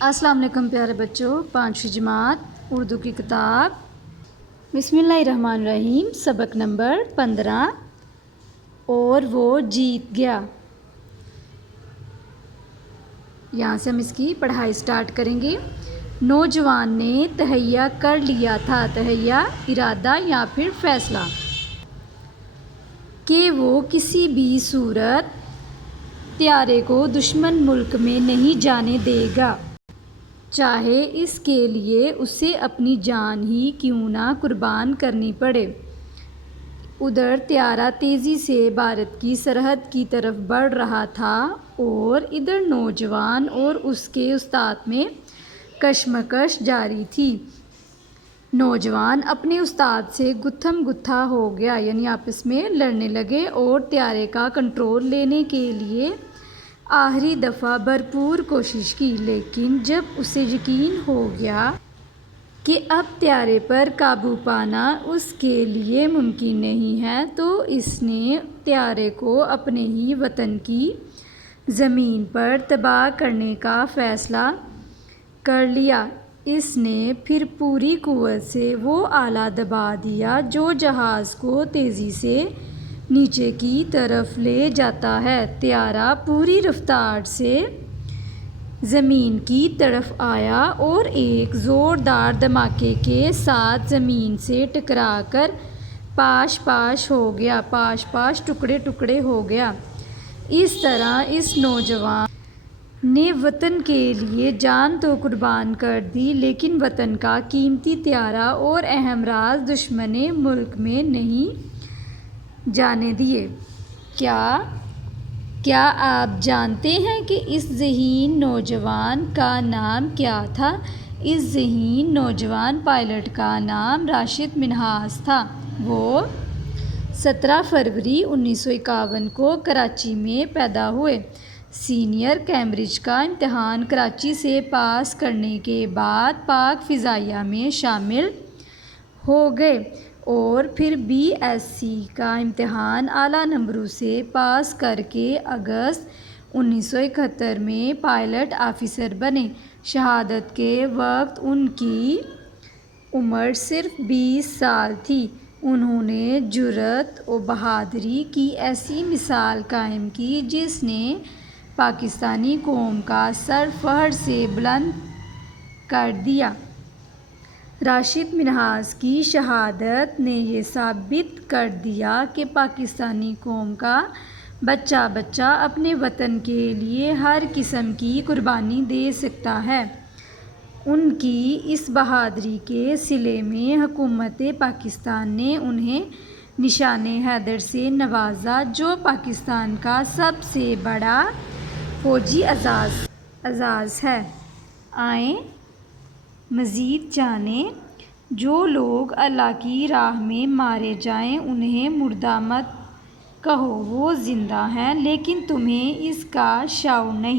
السلام علیکم پیارے بچوں، 5ویں جماعت اردو کی کتاب بسم اللہ الرحمن الرحیم، سبق نمبر 15 اور وہ جیت گیا۔ یہاں سے ہم اس کی پڑھائی سٹارٹ کریں گے۔ نوجوان نے تہیہ کر لیا تھا، تہیہ ارادہ یا پھر فیصلہ، کہ وہ کسی بھی صورت طیارے کو دشمن ملک میں نہیں جانے دے گا، چاہے اس کے لیے اسے اپنی جان ہی کیوں نہ قربان کرنی پڑے۔ ادھر طیارہ تیزی سے بھارت کی سرحد کی طرف بڑھ رہا تھا اور ادھر نوجوان اور اس کے استاد میں کشمکش جاری تھی۔ نوجوان اپنے استاد سے گتھم گتھا ہو گیا، یعنی آپس میں لڑنے لگے اور طیارے کا کنٹرول لینے کے لیے آخری دفعہ بھرپور کوشش کی، لیکن جب اسے یقین ہو گیا کہ اب طیارے پر قابو پانا اس کے لیے ممکن نہیں ہے، تو اس نے طیارے کو اپنے ہی وطن کی زمین پر تباہ کرنے کا فیصلہ کر لیا۔ اس نے پھر پوری قوت سے وہ آلہ دبا دیا جو جہاز کو تیزی سے نیچے کی طرف لے جاتا ہے۔ طیارہ پوری رفتار سے زمین کی طرف آیا اور ایک زوردار دھماکے کے ساتھ زمین سے ٹکرا کر پاش پاش ہو گیا، ٹکڑے ٹکڑے ہو گیا۔ اس طرح اس نوجوان نے وطن کے لیے جان تو قربان کر دی، لیکن وطن کا قیمتی طیارہ اور اہم راز دشمن ملک میں نہیں جانے دیے۔ کیا آپ جانتے ہیں کہ اس ذہین نوجوان کا نام کیا تھا؟ اس ذہین نوجوان پائلٹ کا نام راشد منہاس تھا۔ وہ 17 فروری 1951 کو کراچی میں پیدا ہوئے۔ سینئر کیمبرج کا امتحان کراچی سے پاس کرنے کے بعد پاک فضائیہ میں شامل ہو گئے اور پھر بی ایس سی کا امتحان اعلیٰ نمبروں سے پاس کر کے اگست 1971 میں پائلٹ آفیسر بنے۔ شہادت کے وقت ان کی عمر صرف 20 سال تھی۔ انہوں نے جرأت و بہادری کی ایسی مثال قائم کی جس نے پاکستانی قوم کا سر فخر سے بلند کر دیا۔ راشد منہاس کی شہادت نے یہ ثابت کر دیا کہ پاکستانی قوم کا بچہ بچہ اپنے وطن کے لیے ہر قسم کی قربانی دے سکتا ہے۔ ان کی اس بہادری کے صلے میں حکومت پاکستان نے انہیں نشان حیدر سے نوازا، جو پاکستان کا سب سے بڑا فوجی اعزاز ہے۔ آئیں مزید جانیں۔ جو لوگ اللہ کی راہ میں مارے جائیں انہیں مردہ مت کہو، وہ زندہ ہیں لیکن تمہیں اس کا شعور نہیں۔